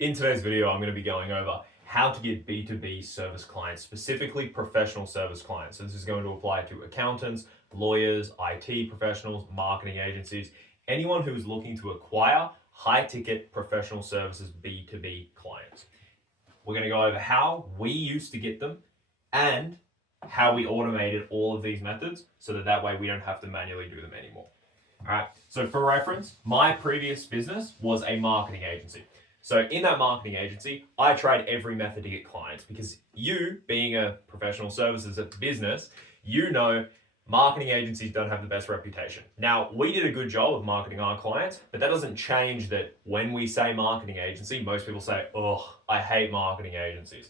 In today's video, I'm going to be going over how to get B2B service clients, specifically professional service clients. So this is going to apply to accountants, lawyers, IT professionals, marketing agencies, anyone who is looking to acquire high-ticket professional services B2B clients. We're going to go over how we used to get them and how we automated all of these methods so that way we don't have to manually do them anymore. All right, so for reference, my previous business was a marketing agency. So in that marketing agency, I tried every method to get clients because you, being a professional services business, you know marketing agencies don't have the best reputation. Now, we did a good job of marketing our clients, but that doesn't change that when we say marketing agency, most people say, oh, I hate marketing agencies.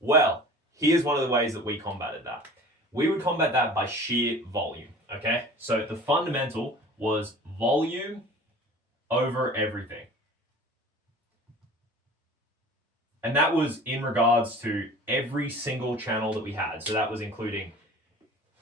Well, here's one of the ways that we combated that. We would combat that by sheer volume, okay? So the fundamental was volume over everything. And that was in regards to every single channel that we had. So that was including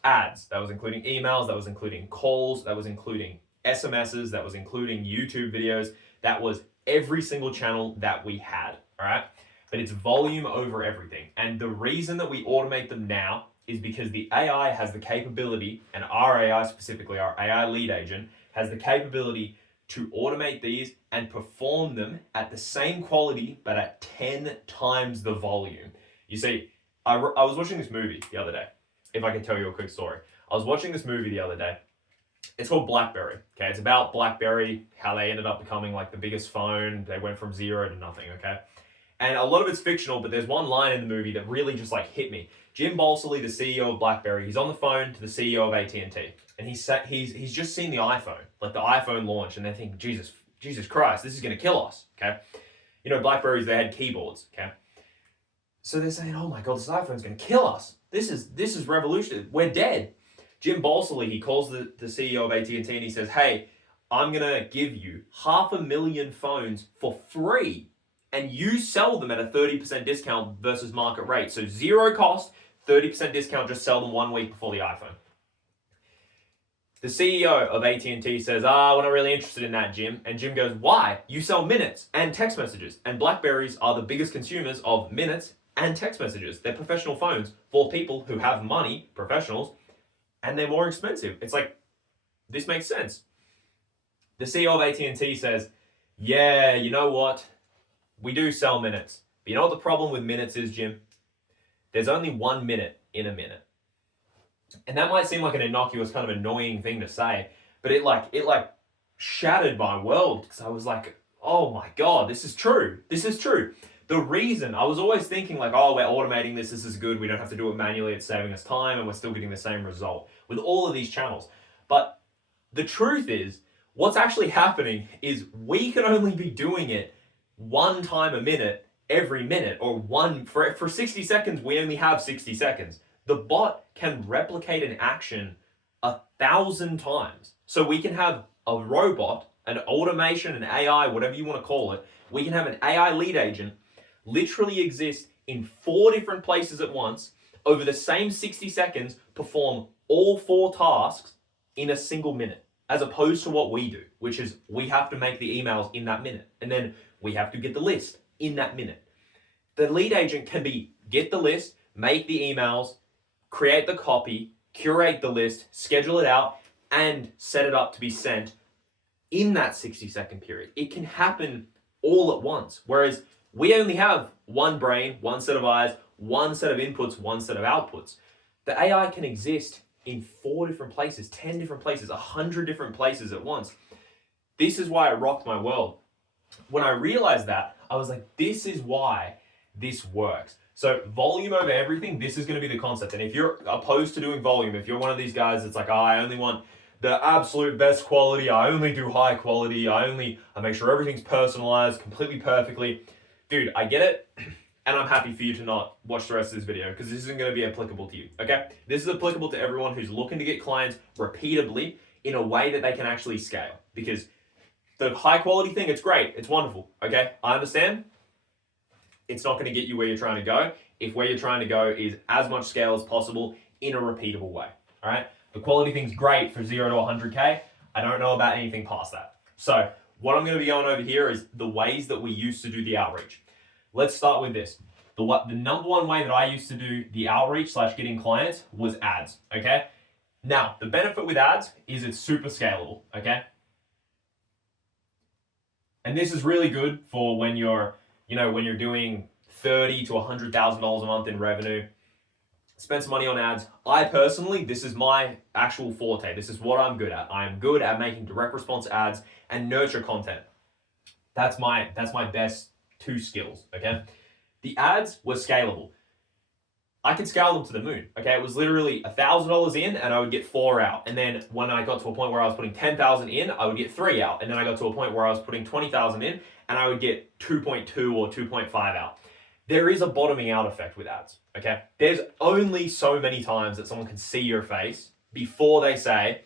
ads, that was including emails, that was including calls, that was including SMSs, that was including YouTube videos, that was every single channel that we had, all right? But it's volume over everything. And the reason that we automate them now is because the AI has the capability, and our AI specifically, our AI lead agent, has the capability to automate these and perform them at the same quality, but at 10 times the volume. You see, I was watching this movie the other day, if I can tell you a quick story. I was watching this movie the other day. It's called BlackBerry, okay? It's about BlackBerry, how they ended up becoming like the biggest phone. They went from zero to nothing, okay? And a lot of it's fictional, but there's one line in the movie that really just like hit me. Jim Balsillie, the CEO of BlackBerry, he's on the phone to the CEO of AT&T. And he's just seen the iPhone, like the iPhone launch, and they're thinking, Jesus Christ, this is going to kill us, okay? You know, BlackBerries, they had keyboards, okay? So they're saying, oh my God, this iPhone's going to kill us. This is revolutionary. We're dead. Jim Balsillie, he calls the CEO of AT&T and he says, hey, I'm going to give you 500,000 phones for free and you sell them at a 30% discount versus market rate. So zero cost, 30% discount, just sell them 1 week before the iPhone. The CEO of AT&T says, we're not really interested in that, Jim. And Jim goes, why? You sell minutes and text messages. And BlackBerries are the biggest consumers of minutes and text messages. They're professional phones for people who have money, professionals, and they're more expensive. It's like, this makes sense. The CEO of AT&T says, yeah, you know what? We do sell minutes. But you know what the problem with minutes is, Jim? There's only 1 minute in a minute. And that might seem like an innocuous kind of annoying thing to say, but it shattered my world because I was like, oh my God, this is true. This is true. The reason I was always thinking like, oh, we're automating this. This is good. We don't have to do it manually. It's saving us time and we're still getting the same result with all of these channels. But the truth is what's actually happening is we can only be doing it 1 time a minute every minute, or for 60 seconds, we only have 60 seconds. The bot can replicate an action 1,000 times. So we can have a robot, an automation, an AI, whatever you want to call it. We can have an AI lead agent literally exist in 4 different places at once over the same 60 seconds, perform all 4 tasks in a single minute, as opposed to what we do, which is we have to make the emails in that minute. And then we have to get the list in that minute. The lead agent can get the list, make the emails, create the copy, curate the list, schedule it out, and set it up to be sent in that 60-second period. It can happen all at once. Whereas we only have 1 brain, 1 set of eyes, 1 set of inputs, 1 set of outputs. The AI can exist in 4 different places, 10 different places, 100 different places at once. This is why it rocked my world. When I realized that, I was like, this is why this works. So volume over everything, this is going to be the concept. And if you're opposed to doing volume, if you're one of these guys that's like, I only want the absolute best quality, I only do high quality, I make sure everything's personalized completely perfectly. Dude, I get it. And I'm happy for you to not watch the rest of this video because this isn't going to be applicable to you, okay? This is applicable to everyone who's looking to get clients repeatably in a way that they can actually scale. Because the high quality thing, it's great, it's wonderful, okay? I understand. It's not going to get you where you're trying to go if where you're trying to go is as much scale as possible in a repeatable way, all right? The quality thing's great for 0 to 100K. I don't know about anything past that. So what I'm going to be going over here is the ways that we used to do the outreach. Let's start with this. The number one way that I used to do the outreach / getting clients was ads, okay? Now, the benefit with ads is it's super scalable, okay? And this is really good for when you're doing $30,000 to $100,000 a month in revenue. Spend some money on ads. I personally, this is my actual forte. This is what I'm good at. I am good at making direct response ads and nurture content. That's my best two skills, okay? The ads were scalable. I could scale them to the moon, okay? It was literally $1,000 in and I would get 4 out. And then when I got to a point where I was putting 10,000 in, I would get 3 out. And then I got to a point where I was putting 20,000 in and I would get 2.2 or 2.5 out. There is a bottoming out effect with ads, okay? There's only so many times that someone can see your face before they say,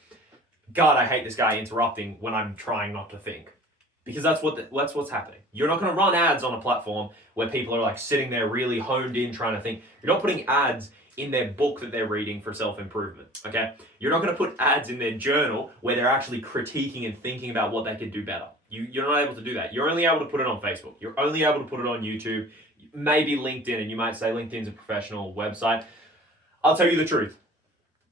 God, I hate this guy interrupting when I'm trying not to think. Because that's what's happening. You're not going to run ads on a platform where people are like sitting there really honed in trying to think. You're not putting ads in their book that they're reading for self-improvement, okay? You're not going to put ads in their journal where they're actually critiquing and thinking about what they could do better. You're not able to do that. You're only able to put it on Facebook. You're only able to put it on YouTube, maybe LinkedIn, and you might say LinkedIn's a professional website. I'll tell you the truth.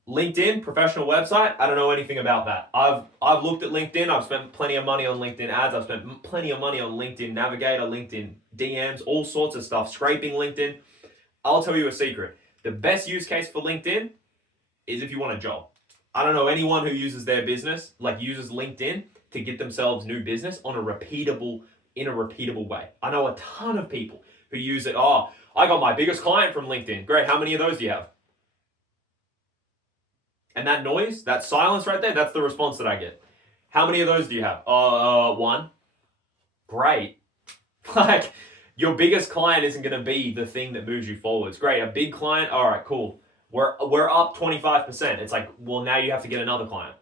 LinkedIn, professional website, I don't know anything about that. I've looked at LinkedIn, I've spent plenty of money on LinkedIn ads, I've spent plenty of money on LinkedIn Navigator, LinkedIn DMs, all sorts of stuff, scraping LinkedIn. I'll tell you a secret. The best use case for LinkedIn is if you want a job. I don't know anyone who uses their business, uses LinkedIn to get themselves new business in a repeatable way. I know a ton of people who use it. Oh, I got my biggest client from LinkedIn. Great, how many of those do you have? And that noise, that silence right there, that's the response that I get. How many of those do you have? One. Great. Your biggest client isn't going to be the thing that moves you forwards. Great, a big client, all right, cool. We're up 25%. It's like, well, now you have to get another client.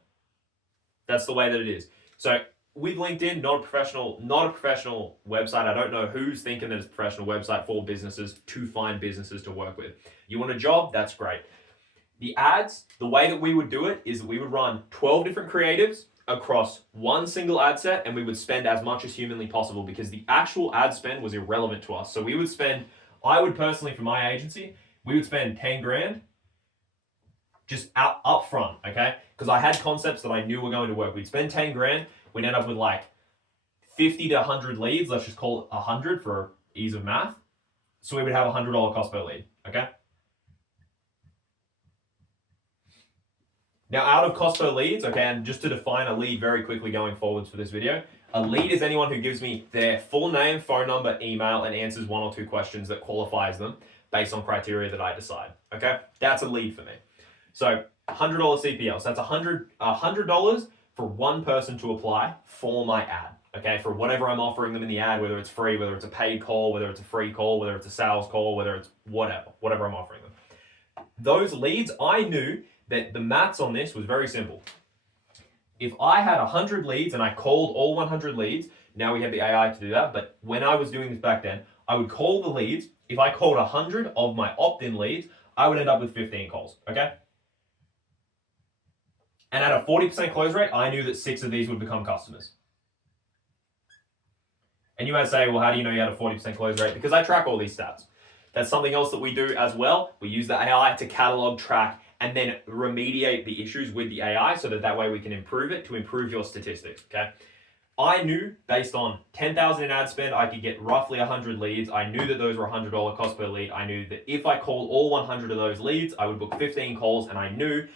That's the way that it is. So with LinkedIn, not a professional website. I don't know who's thinking that it's a professional website for businesses to find businesses to work with. You want a job? That's great. The ads, the way that we would do it is that we would run 12 different creatives across one single ad set, and we would spend as much as humanly possible because the actual ad spend was irrelevant to us. So I would personally, for my agency, we would spend 10 grand just up front, okay? Because I had concepts that I knew were going to work. We'd spend 10 grand, we'd end up with like 50 to 100 leads. Let's just call it 100 for ease of math. So we would have $100 cost per lead, okay? Now, out of cost per leads, okay, and just to define a lead very quickly going forwards for this video, a lead is anyone who gives me their full name, phone number, email, and answers 1 or 2 questions that qualifies them based on criteria that I decide, okay? That's a lead for me. So $100 CPL, so that's $100 for one person to apply for my ad, okay? For whatever I'm offering them in the ad, whether it's free, whether it's a paid call, whether it's a free call, whether it's a sales call, whether it's whatever I'm offering them. Those leads, I knew that the maths on this was very simple. If I had 100 leads and I called all 100 leads, now we have the AI to do that, but when I was doing this back then, I would call the leads. If I called 100 of my opt-in leads, I would end up with 15 calls, okay? And at a 40% close rate, I knew that 6 of these would become customers. And you might say, well, how do you know you had a 40% close rate? Because I track all these stats. That's something else that we do as well. We use the AI to catalog, track, and then remediate the issues with the AI so that way we can improve it to improve your statistics, okay? I knew based on 10,000 in ad spend, I could get roughly 100 leads. I knew that those were $100 cost per lead. I knew that if I called all 100 of those leads, I would book 15 calls, and I knew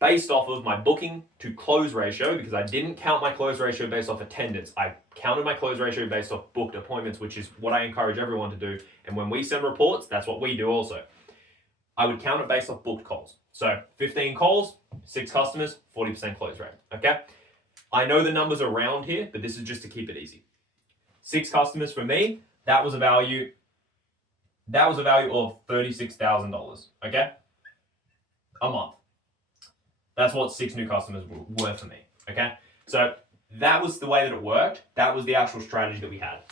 based off of my booking to close ratio, because I didn't count my close ratio based off attendance. I counted my close ratio based off booked appointments, which is what I encourage everyone to do. And when we send reports, that's what we do also. I would count it based off booked calls. So 15 calls, 6 customers, 40% close rate, okay? I know the numbers are round here, but this is just to keep it easy. 6 customers for me, that was a value of $36,000, okay? A month. That's what 6 new customers were for me, okay? So that was the way that it worked. That was the actual strategy that we had.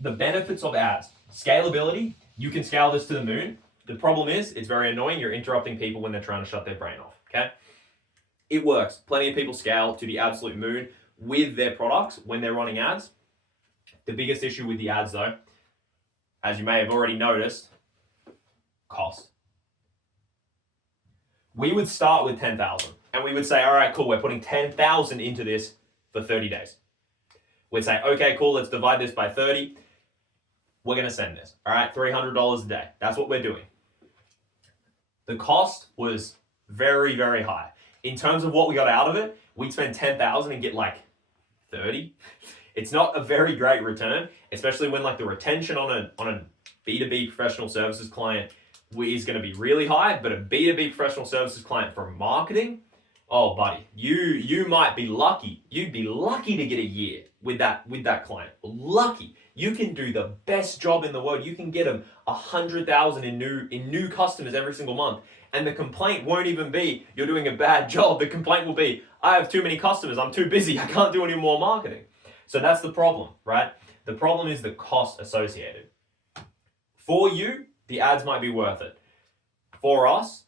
The benefits of ads. Scalability, you can scale this to the moon. The problem is, it's very annoying. You're interrupting people when they're trying to shut their brain off, okay? It works. Plenty of people scale to the absolute moon. with their products when they're running ads. The biggest issue with the ads though, as you may have already noticed, cost. We would start with 10,000 and we would say, all right, cool, we're putting 10,000 into this for 30 days. We'd say, okay, cool, let's divide this by 30. We're going to send this. All right, $300 a day. That's what we're doing. The cost was very, very high. In terms of what we got out of it, we'd spend 10,000 and get like 30. It's not a very great return, especially when like the retention on a B2B professional services client is going to be really high, but a B2B professional services client for marketing, oh buddy, you might be lucky. You'd be lucky to get a year with that client. Lucky. You can do the best job in the world. You can get them 100,000 in new customers every single month. And the complaint won't even be you're doing a bad job. The complaint will be I have too many customers. I'm too busy. I can't do any more marketing. So that's the problem, right? The problem is the cost associated. For you, the ads might be worth it. For us,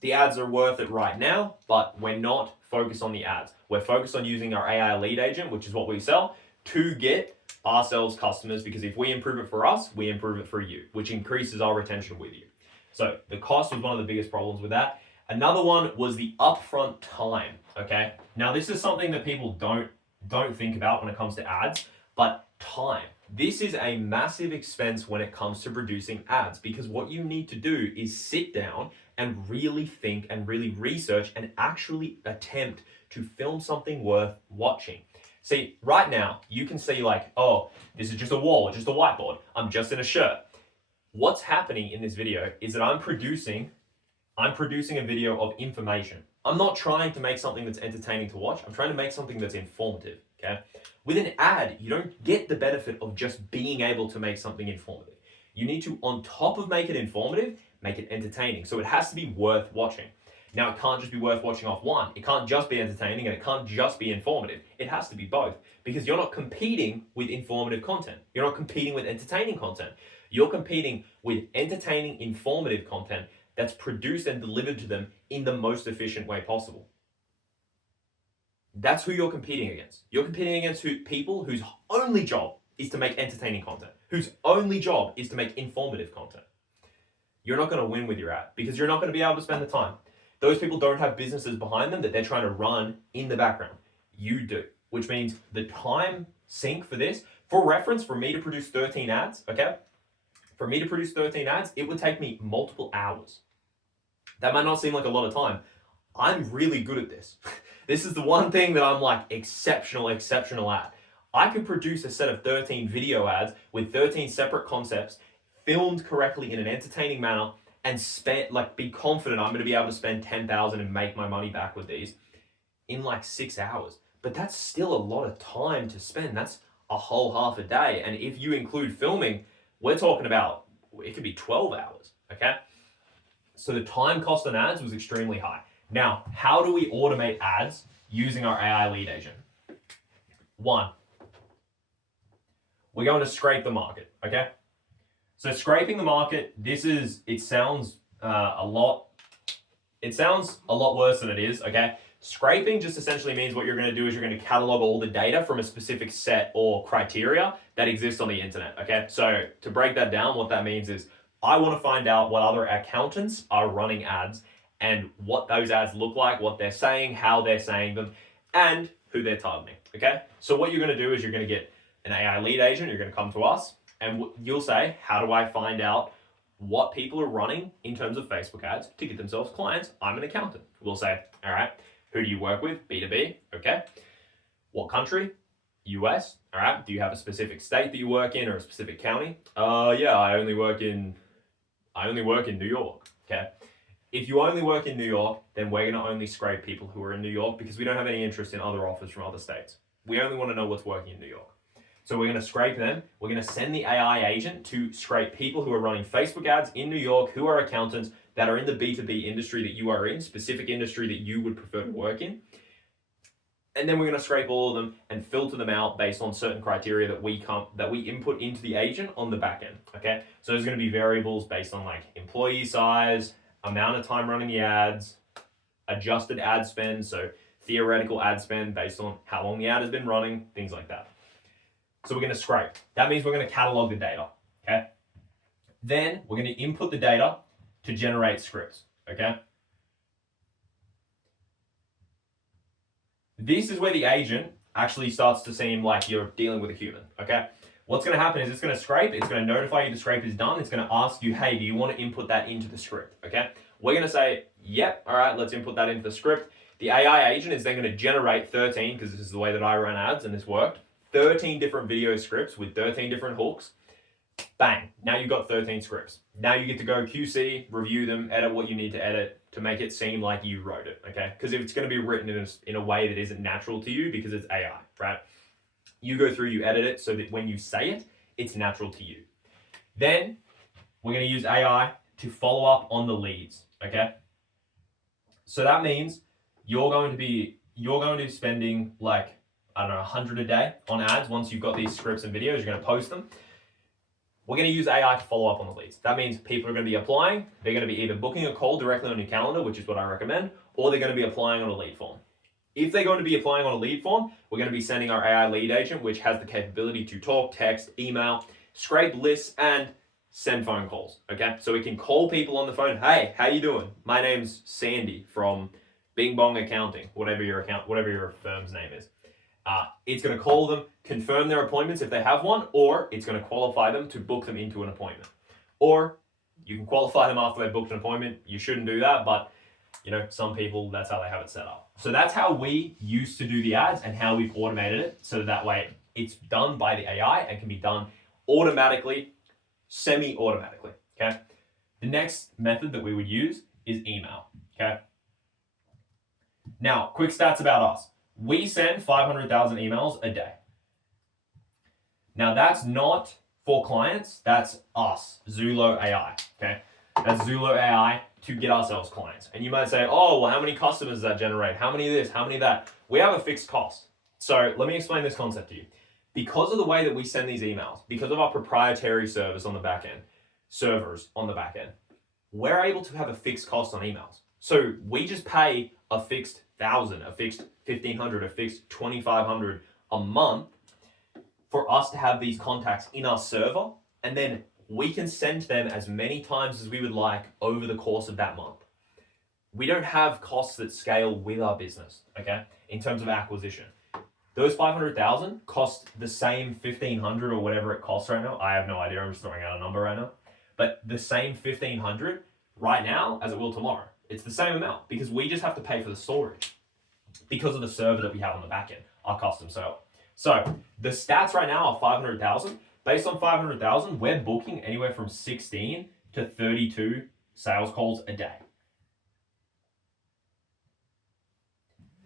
the ads are worth it right now, but we're not focused on the ads. We're focused on using our AI lead agent, which is what we sell, to get ourselves customers, because if we improve it for us, we improve it for you, which increases our retention with you. So the cost was one of the biggest problems with that. Another one was the upfront time, okay? Now this is something that people don't think about when it comes to ads, but time. This is a massive expense when it comes to producing ads, because what you need to do is sit down and really think and really research and actually attempt to film something worth watching. See, right now, you can see like, oh, this is just a wall, just a whiteboard. I'm just in a shirt. What's happening in this video is that I'm producing a video of information. I'm not trying to make something that's entertaining to watch. I'm trying to make something that's informative, okay? With an ad, you don't get the benefit of just being able to make something informative. You need to, on top of make it informative, make it entertaining. So it has to be worth watching. Now, it can't just be worth watching off one. It can't just be entertaining and it can't just be informative. It has to be both, because you're not competing with informative content. You're not competing with entertaining content. You're competing with entertaining, informative content that's produced and delivered to them in the most efficient way possible. That's who you're competing against. You're competing against people whose only job is to make entertaining content, whose only job is to make informative content. You're not going to win with your ad because you're not going to be able to spend the time. Those people don't have businesses behind them that they're trying to run in the background. You do, which means the time sink for this, for reference, for me to produce 13 ads, okay? For me to produce 13 ads, it would take me multiple hours. That might not seem like a lot of time. I'm really good at this. This is the one thing that I'm like exceptional at. I could produce a set of 13 video ads with 13 separate concepts, filmed correctly in an entertaining manner, and be confident I'm going to be able to spend 10,000 and make my money back with these in like 6 hours. But that's still a lot of time to spend. That's a whole half a day. And if you include filming, we're talking about, it could be 12 hours, okay? So the time cost on ads was extremely high. Now, how do we automate ads using our AI lead agent? One, we're going to scrape the market, okay? So scraping the market, it sounds a lot worse than it is, okay? Scraping just essentially means what you're going to do is you're going to catalog all the data from a specific set or criteria that exists on the internet, okay? So to break that down, what that means is I want to find out what other accountants are running ads and what those ads look like, what they're saying, how they're saying them, and who they're targeting, okay? So what you're going to do is you're going to get an AI lead agent, you're going to come to us, and you'll say, how do I find out what people are running in terms of Facebook ads to get themselves clients? I'm an accountant. We'll say, all right, who do you work with? B2B, okay. What country? US, all right. Do you have a specific state that you work in or a specific county? Yeah, I only work in New York, okay. If you only work in New York, then we're going to only scrape people who are in New York because we don't have any interest in other offers from other states. We only want to know what's working in New York. So we're going to scrape them. We're going to send the AI agent to scrape people who are running Facebook ads in New York, who are accountants that are in the B2B industry that you are in, specific industry that you would prefer to work in. And then we're going to scrape all of them and filter them out based on certain criteria that we input into the agent on the back end, okay? So there's going to be variables based on like employee size, amount of time running the ads, adjusted ad spend, so theoretical ad spend based on how long the ad has been running, things like that. So we're going to scrape. That means we're going to catalog the data, okay? Then we're going to input the data to generate scripts, okay? This is where the agent actually starts to seem like you're dealing with a human, okay? What's going to happen is it's going to scrape, it's going to notify you the scrape is done, it's going to ask you, hey, do you want to input that into the script, okay? We're going to say, yep, all right, let's input that into the script. The AI agent is then going to generate 13, because this is the way that I run ads and this worked, 13 different video scripts with 13 different hooks. Bang, now you've got 13 scripts. Now you get to go QC, review them, edit what you need to edit to make it seem like you wrote it, okay? Because if it's going to be written in a way that isn't natural to you because it's AI, right? You go through, you edit it so that when you say it, it's natural to you. Then we're going to use AI to follow up on the leads, okay? So that means you're going to be spending like, I don't know, 100 a day on ads. Once you've got these scripts and videos, you're going to post them. We're going to use AI to follow up on the leads. That means people are going to be applying. They're going to be either booking a call directly on your calendar, which is what I recommend, or they're going to be applying on a lead form. If they're going to be applying on a lead form, we're going to be sending our AI lead agent, which has the capability to talk, text, email, scrape lists, and send phone calls, okay? So we can call people on the phone. Hey, how you doing? My name's Sandy from Bing Bong Accounting, whatever your firm's name is. It's going to call them, confirm their appointments if they have one, or it's going to qualify them to book them into an appointment. Or you can qualify them after they've booked an appointment. You shouldn't do that, but you know, some people, that's how they have it set up. So that's how we used to do the ads and how we've automated it. So that way it's done by the AI and can be done automatically, semi-automatically, okay? The next method that we would use is email, okay? Now, quick stats about us. We send 500,000 emails a day. Now that's not for clients, that's us, Zulo AI, okay? That's Zulo AI to get ourselves clients. And you might say, oh, well, how many customers does that generate? How many of this, how many of that? We have a fixed cost. So let me explain this concept to you. Because of the way that we send these emails, because of our proprietary service on the back end, servers on the back end, we're able to have a fixed cost on emails. So we just pay a fixed 1,000, a fixed 1,500, a fixed 2,500 a month for us to have these contacts in our server, and then we can send them as many times as we would like over the course of that month. We don't have costs that scale with our business, okay? In terms of acquisition. Those 500,000 cost the same 1,500 or whatever it costs right now. I have no idea, I'm just throwing out a number right now. But the same 1,500 right now as it will tomorrow. It's the same amount because we just have to pay for the storage because of the server that we have on the back end, our custom server. So the stats right now are 500,000. Based on 500,000, we're booking anywhere from 16 to 32 sales calls a day.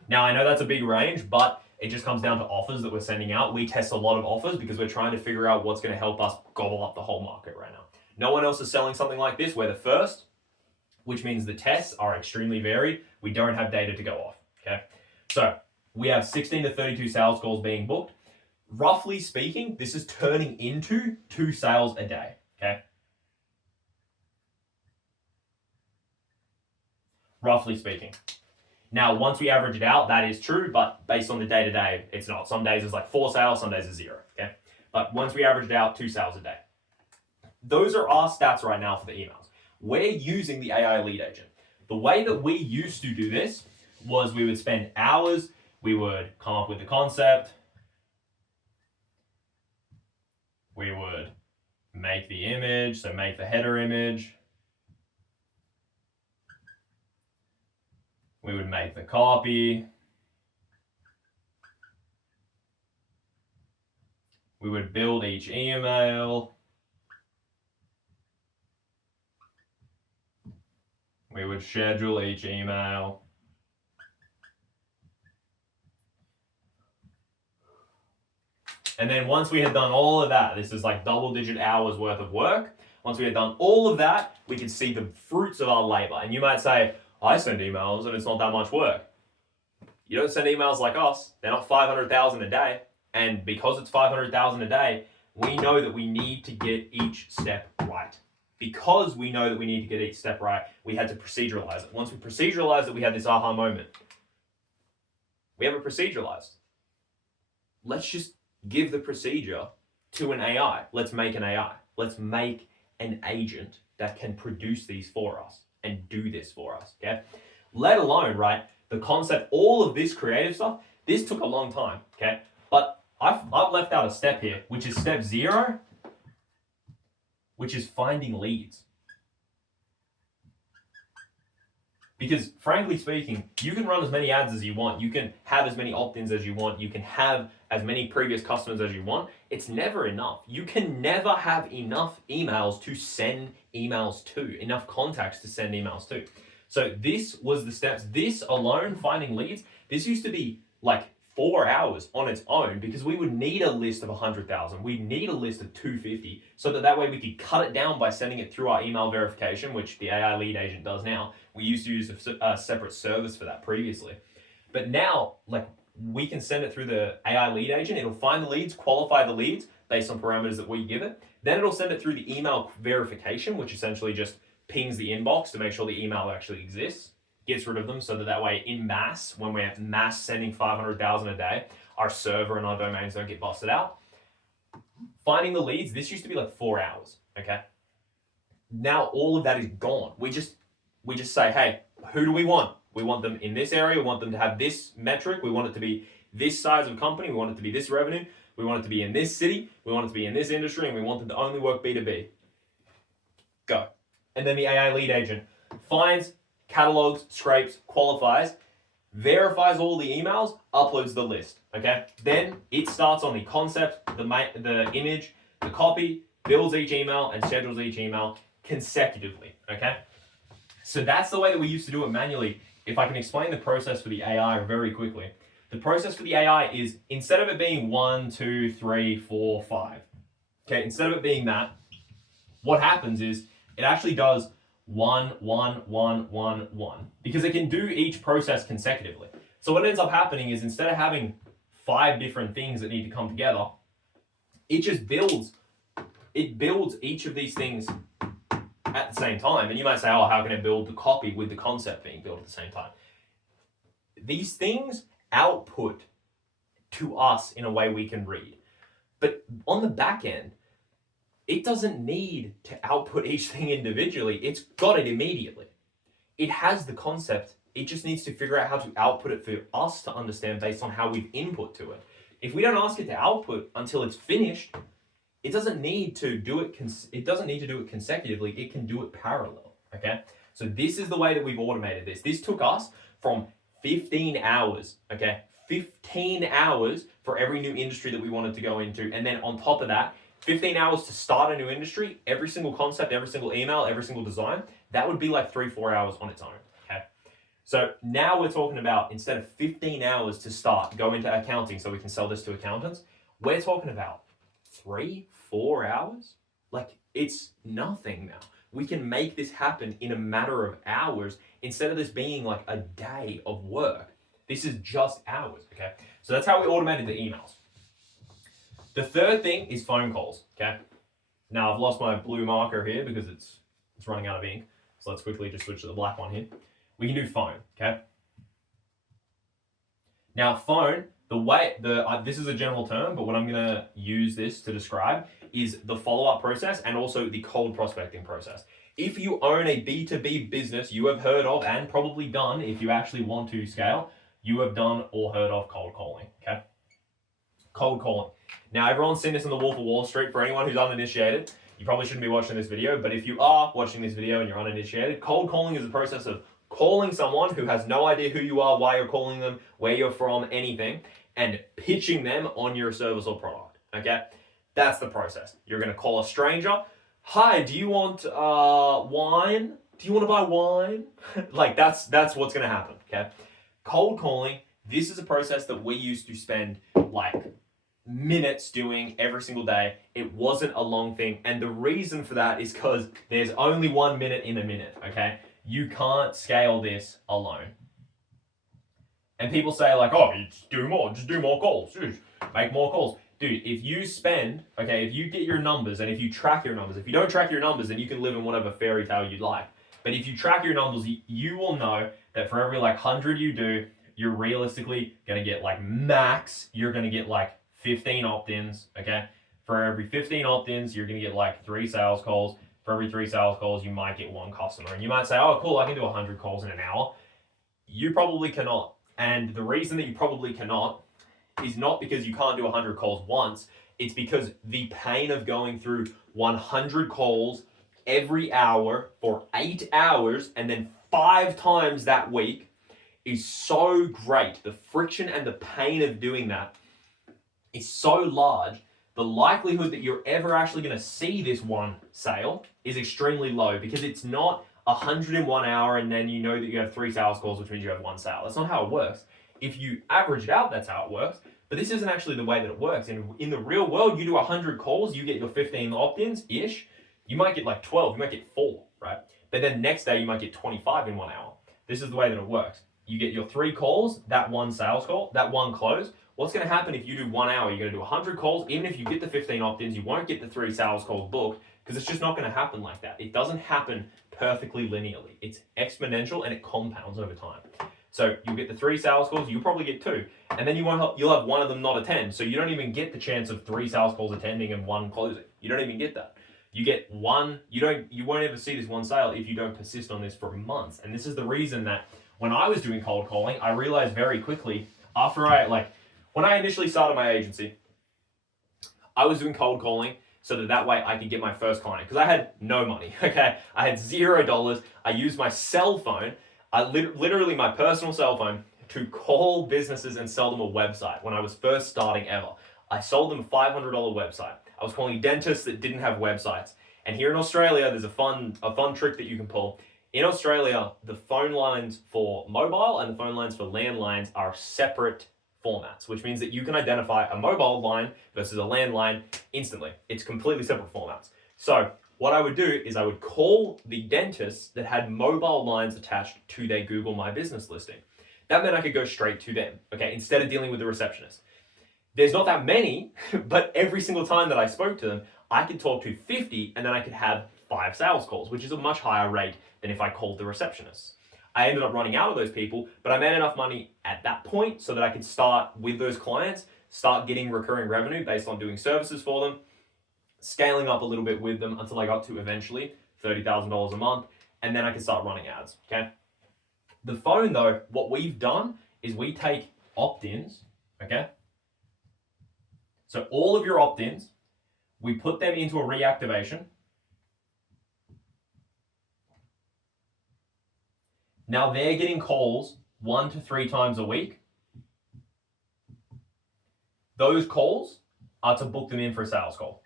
Now, I know that's a big range, but it just comes down to offers that we're sending out. We test a lot of offers because we're trying to figure out what's going to help us gobble up the whole market right now. No one else is selling something like this. We're the first, which means the tests are extremely varied. We don't have data to go off, okay? So we have 16 to 32 sales calls being booked. Roughly speaking, this is turning into 2 sales a day, okay? Roughly speaking. Now, once we average it out, that is true, but based on the day-to-day, it's not. Some days it's like 4 sales, some days it's 0, okay? But once we average it out, 2 sales a day. Those are our stats right now for the emails. We're using the AI lead agent. The way that we used to do this was we would spend hours, we would come up with the concept, we would make the image, so make the header image, we would make the copy, we would build each email, we would schedule each email, and then once we had done all of that, this is like double-digit hours worth of work. Once we had done all of that, we could see the fruits of our labor. And you might say, I send emails and it's not that much work. You don't send emails like us. They're not 500,000 a day. And because it's 500,000 a day, we know that we need to get each step right. Because we know that we need to get each step right, we had to proceduralize it. Once we proceduralized it, we had this aha moment. We have it proceduralized. Let's just give the procedure to an AI. Let's make an AI. Let's make an agent that can produce these for us and do this for us, okay? Let alone, right, the concept, all of this creative stuff, this took a long time, okay? But I've left out a step here, which is step 0, which is finding leads. Because frankly speaking, you can run as many ads as you want. You can have as many opt-ins as you want. You can have as many previous customers as you want. It's never enough. You can never have enough emails to send emails to, enough contacts to send emails to. So this was the steps. This alone, finding leads, this used to be like 4 hours on its own because we would need a list of 100,000. We'd need a list of 250 so that way we could cut it down by sending it through our email verification, which the AI lead agent does now. We used to use a separate service for that previously. But now, like, we can send it through the AI lead agent. It'll find the leads, qualify the leads based on parameters that we give it. Then it'll send it through the email verification, which essentially just pings the inbox to make sure the email actually exists. Gets rid of them so that way in mass, when we're mass sending 500,000 a day, our server and our domains don't get busted out. Finding the leads, this used to be like 4 hours, okay? Now all of that is gone. We just say, hey, who do we want? We want them in this area. We want them to have this metric. We want it to be this size of company. We want it to be this revenue. We want it to be in this city. We want it to be in this industry, and we want them to only work B2B. Go. And then the AI lead agent finds, catalogs, scrapes, qualifies, verifies all the emails, uploads the list, okay? Then it starts on the concept, the image, the copy, builds each email, and schedules each email consecutively, okay? So that's the way that we used to do it manually. If I can explain the process for the AI very quickly. The process for the AI is, instead of it being 1, 2, 3, 4, 5, okay, instead of it being that, what happens is it actually does 1, 1, 1, 1, 1, because it can do each process consecutively. So what ends up happening is, instead of having 5 different things that need to come together, it just builds each of these things at the same time. And you might say, oh, how can it build the copy with the concept being built at the same time? These things output to us in a way we can read. But on the back end, it doesn't need to output each thing individually. It's got it immediately. It has the concept. It just needs to figure out how to output it for us to understand based on how we've input to it. If we don't ask it to output until it's finished, it doesn't need to do it consecutively. It can do it parallel, okay? So this is the way that we've automated this. This took us from 15 hours, okay? 15 hours for every new industry that we wanted to go into. And then on top of that, 15 hours to start a new industry, every single concept, every single email, every single design, that would be like 3-4 hours on its own, okay? So now we're talking about, instead of 15 hours to start, go into accounting so we can sell this to accountants, we're talking about 3-4 hours? Like, it's nothing now. We can make this happen in a matter of hours instead of this being like a day of work. This is just hours, okay? So that's how we automated the emails. The third thing is phone calls, okay? Now I've lost my blue marker here because it's running out of ink. So let's quickly just switch to the black one here. We can do phone, okay? Now phone, this is a general term, but what I'm gonna use this to describe is the follow-up process and also the cold prospecting process. If you own a B2B business, you have heard of and probably done, if you actually want to scale, you have done or heard of cold calling, okay? Cold calling. Now, everyone's seen this in The Wolf of Wall Street. For anyone who's uninitiated, you probably shouldn't be watching this video, but if you are watching this video and you're uninitiated, cold calling is the process of calling someone who has no idea who you are, why you're calling them, where you're from, anything, and pitching them on your service or product, okay? That's the process. You're gonna call a stranger. Hi, do you want wine? Do you want to buy wine? Like, that's what's gonna happen, okay? Cold calling, this is a process that we used to spend like minutes doing every single day. It wasn't a long thing. And the reason for that is because there's only 1 minute in a minute, okay? You can't scale this alone. And people say like, oh, just do more calls, make more calls. Dude, if you get your numbers and if you track your numbers, if you don't track your numbers, then you can live in whatever fairy tale you'd like. But if you track your numbers, you will know that for every like 100 you do, you're realistically going to get like max, you're going to get like 15 opt-ins, okay? For every 15 opt-ins, you're going to get like 3 sales calls. For every 3 sales calls, you might get 1 customer. And you might say, oh, cool, I can do 100 calls in an hour. You probably cannot. And the reason that you probably cannot is not because you can't do 100 calls once. It's because the pain of going through 100 calls every hour for 8 hours and then 5 times that week is so great. The friction and the pain of doing that is so large. The likelihood that you're ever actually going to see this one sale is extremely low, because it's not 100 in 1 hour and then you know that you have 3 sales calls, which means you have 1 sale. That's not how it works. If you average it out, that's how it works. But this isn't actually the way that it works. In the real world, you do 100 calls, you get your 15 opt-ins-ish. You might get like 12, you might get 4, right? But then next day, you might get 25 in 1 hour. This is the way that it works. You get your 3 calls, that 1 sales call, that 1 close. What's going to happen if you do 1 hour? You're going to do 100 calls. Even if you get the 15 opt-ins, you won't get the 3 sales calls booked, because it's just not going to happen like that. It doesn't happen perfectly linearly. It's exponential and it compounds over time. So you'll get the 3 sales calls, you'll probably get 2. And then you'll have 1 of them not attend. So you don't even get the chance of 3 sales calls attending and 1 closing. You don't even get that. You get 1, you won't ever see this 1 sale if you don't persist on this for months. And this is the reason that when I was doing cold calling, I realized very quickly after when I initially started my agency, I was doing cold calling so that way I could get my first client, because I had no money, okay? I had $0. I used my cell phone, literally my personal cell phone, to call businesses and sell them a website when I was first starting ever. I sold them a $500 website. I was calling dentists that didn't have websites. And here in Australia, there's a fun trick that you can pull. In Australia, the phone lines for mobile and the phone lines for landlines are separate formats, which means that you can identify a mobile line versus a landline instantly. It's completely separate formats. So what I would do is I would call the dentists that had mobile lines attached to their Google My Business listing. That meant I could go straight to them, okay, instead of dealing with the receptionist. There's not that many, but every single time that I spoke to them, I could talk to 50 and then I could have 5 sales calls, which is a much higher rate than if I called the receptionist. I ended up running out of those people, but I made enough money at that point so that I could start with those clients, start getting recurring revenue based on doing services for them, scaling up a little bit with them until I got to eventually $30,000 a month, and then I could start running ads, okay? The phone though, what we've done is we take opt-ins, okay? So all of your opt-ins, we put them into a reactivation. Now they're getting calls 1 to 3 times a week. Those calls are to book them in for a sales call.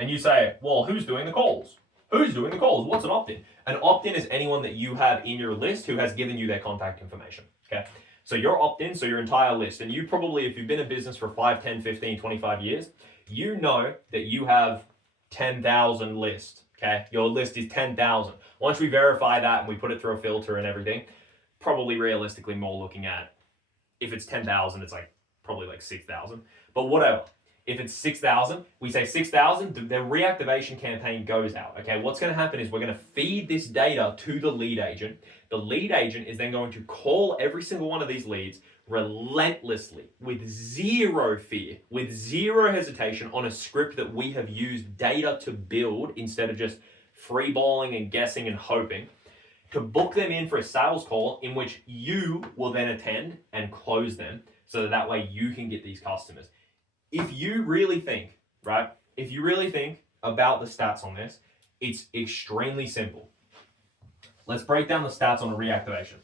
And you say, well, who's doing the calls? Who's doing the calls? What's an opt-in? An opt-in is anyone that you have in your list who has given you their contact information, okay? So your opt-in, so your entire list, and you probably, if you've been in business for 5, 10, 15, 25 years, you know that you have 10,000 lists, okay? Your list is 10,000. Once we verify that and we put it through a filter and everything, probably realistically more looking at, if it's 10,000, it's probably 6,000, but whatever. If it's 6,000, we say 6,000, the reactivation campaign goes out, okay? What's gonna happen is we're gonna feed this data to the lead agent. The lead agent is then going to call every single one of these leads relentlessly, with 0 fear, with 0 hesitation, on a script that we have used data to build instead of just freeballing and guessing and hoping, to book them in for a sales call in which you will then attend and close them, so that way you can get these customers. If you really think, right, if you really think about the stats on this, it's extremely simple. Let's break down the stats on a reactivation.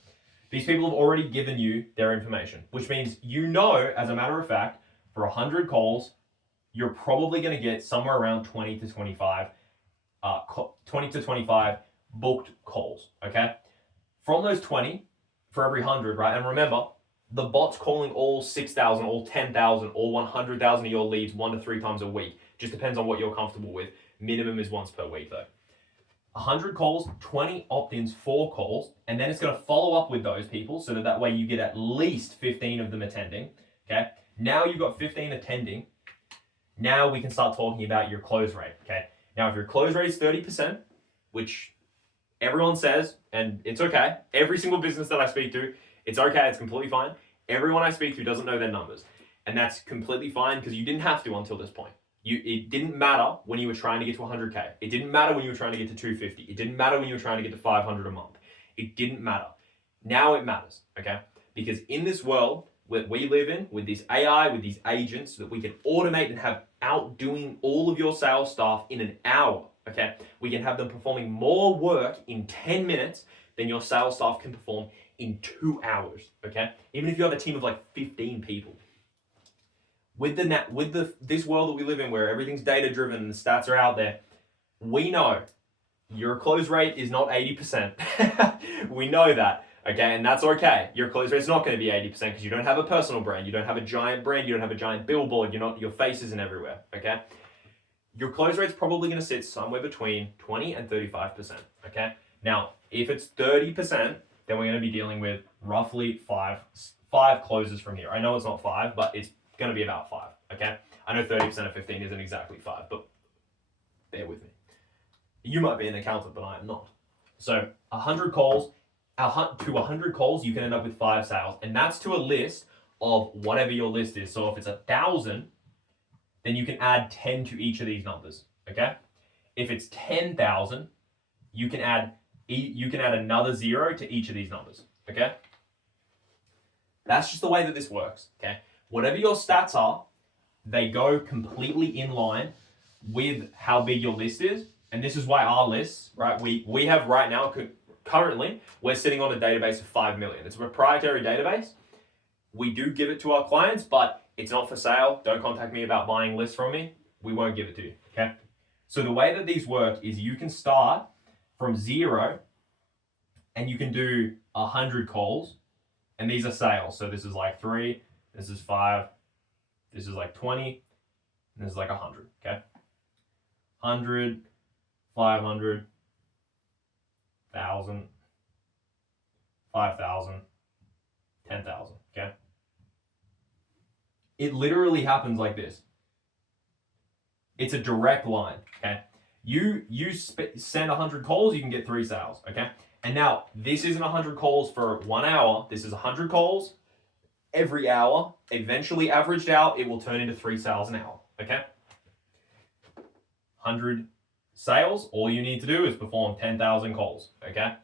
These people have already given you their information, which means you know, as a matter of fact, for 100 calls, you're probably going to get somewhere around 20 to 25 booked calls, okay? From those 20, for every 100, right? And remember, the bot's calling all 6,000, all 10,000, all 100,000 of your leads 1 to 3 times a week. Just depends on what you're comfortable with. Minimum is once per week though. 100 calls, 20 opt-ins, 4 calls, and then it's going to follow up with those people so that way you get at least 15 of them attending, okay? Now you've got 15 attending. Now we can start talking about your close rate, okay? Now if your close rate is 30%, which everyone says, and it's okay, every single business that I speak to It's okay. It's completely fine. Everyone I speak to doesn't know their numbers. And that's completely fine because you didn't have to until this point. It didn't matter when you were trying to get to 100K. It didn't matter when you were trying to get to 250. It didn't matter when you were trying to get to 500 a month. It didn't matter. Now it matters, okay? Because in this world that we live in, with this AI, with these agents that we can automate and have outdoing all of your sales staff in an hour, okay? We can have them performing more work in 10 minutes than your sales staff can perform in 2 hours, okay? Even if you have a team of like 15 people. With this world that we live in where everything's data driven and the stats are out there, we know your close rate is not 80%. We know that, okay? And that's okay. Your close rate's not going to be 80% because you don't have a personal brand, you don't have a giant brand, you don't have a giant billboard, your face isn't everywhere, okay? Your close rate's probably going to sit somewhere between 20 and 35%, okay? Now, if it's 30%, then we're going to be dealing with roughly five closes from here. I know it's not 5, but it's going to be about 5, okay? I know 30% of 15 isn't exactly 5, but bear with me. You might be an accountant, but I am not. So 100 calls, to 100 calls, you can end up with 5 sales, and that's to a list of whatever your list is. So if it's 1,000, then you can add 10 to each of these numbers, okay? If it's 10,000, you can add another 0 to each of these numbers, okay? That's just the way that this works, okay? Whatever your stats are, they go completely in line with how big your list is. And this is why our lists, right? We have right now, currently, we're sitting on a database of 5 million. It's a proprietary database. We do give it to our clients, but it's not for sale. Don't contact me about buying lists from me. We won't give it to you, okay? So the way that these work is you can start from 0 and you can do 100 calls, and these are sales. So this is like 3, this is 5, this is like 20, and this is like 100, okay? 100, 500, 1,000, 5,000, 10,000, okay? It literally happens like this. It's a direct line, okay? You send 100 calls, you can get 3 sales, okay? And now, this isn't 100 calls for 1 hour. This is 100 calls every hour. Eventually, averaged out, it will turn into 3 sales an hour, okay? 100 sales, all you need to do is perform 10,000 calls, okay?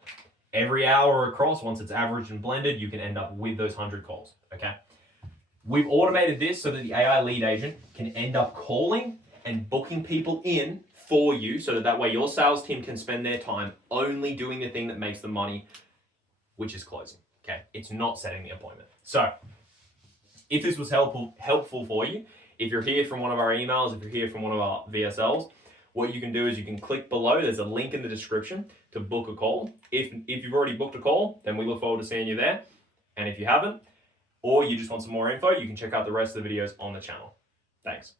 Every hour across, once it's averaged and blended, you can end up with those 100 calls, okay? We've automated this so that the AI lead agent can end up calling and booking people in for you so that way your sales team can spend their time only doing the thing that makes them money, which is closing, okay? It's not setting the appointment. So if this was helpful for you, if you're here from one of our emails, if you're here from one of our VSLs, what you can do is you can click below. There's a link in the description to book a call. If you've already booked a call, then we look forward to seeing you there. And if you haven't, or you just want some more info, you can check out the rest of the videos on the channel. Thanks.